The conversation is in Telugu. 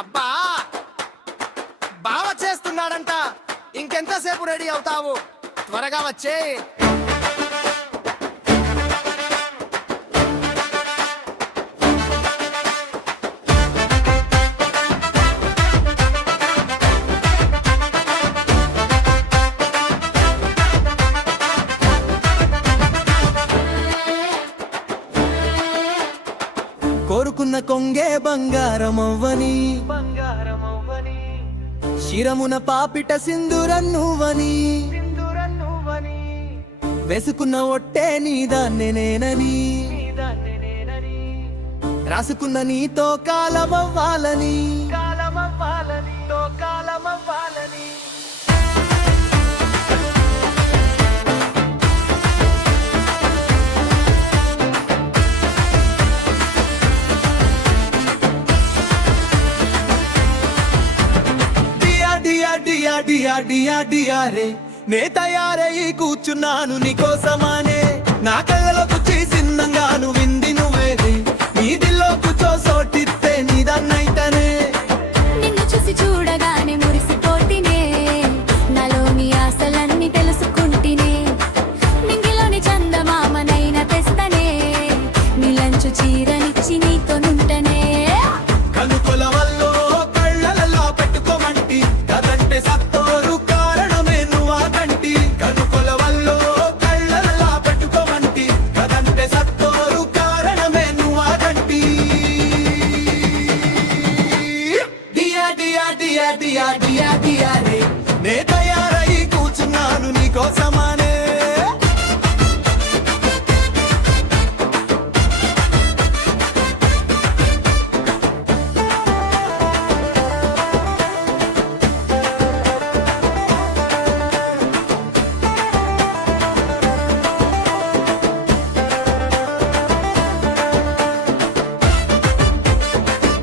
అబ్బా బావ చేస్తున్నాడంట, ఇంకెంతసేపు రెడీ అవుతావు? త్వరగా వచ్చే. కోరుకున్న కొంగే బంగారమవ్వని, శిరమున పాపిట సింధూరం నువ్వని, వేసుకున్న ఒట్టే నీదాన్నే నేనని, రాసుకున్న నీతో కాలమవ్వాలని. డియా డియా డియా డియా రే, నే తయారై కూర్చున్నాను నీకోసమానే. నా కళ్ళలో కూర్చి సిన్నంగాను వింది నువ్వేరే, నీ దిల్లో కూర్చో సోటిస్తే నీదన్నైతనే. నిన్ను చూసి చూడగానే మురిసిపోతినే, నాలోని ఆశలన్నీ తెలుసుకుంటినే. నింగిలోని చందమామనైనా తెస్తనే, నీలంచు చీరనిచ్చి నీతో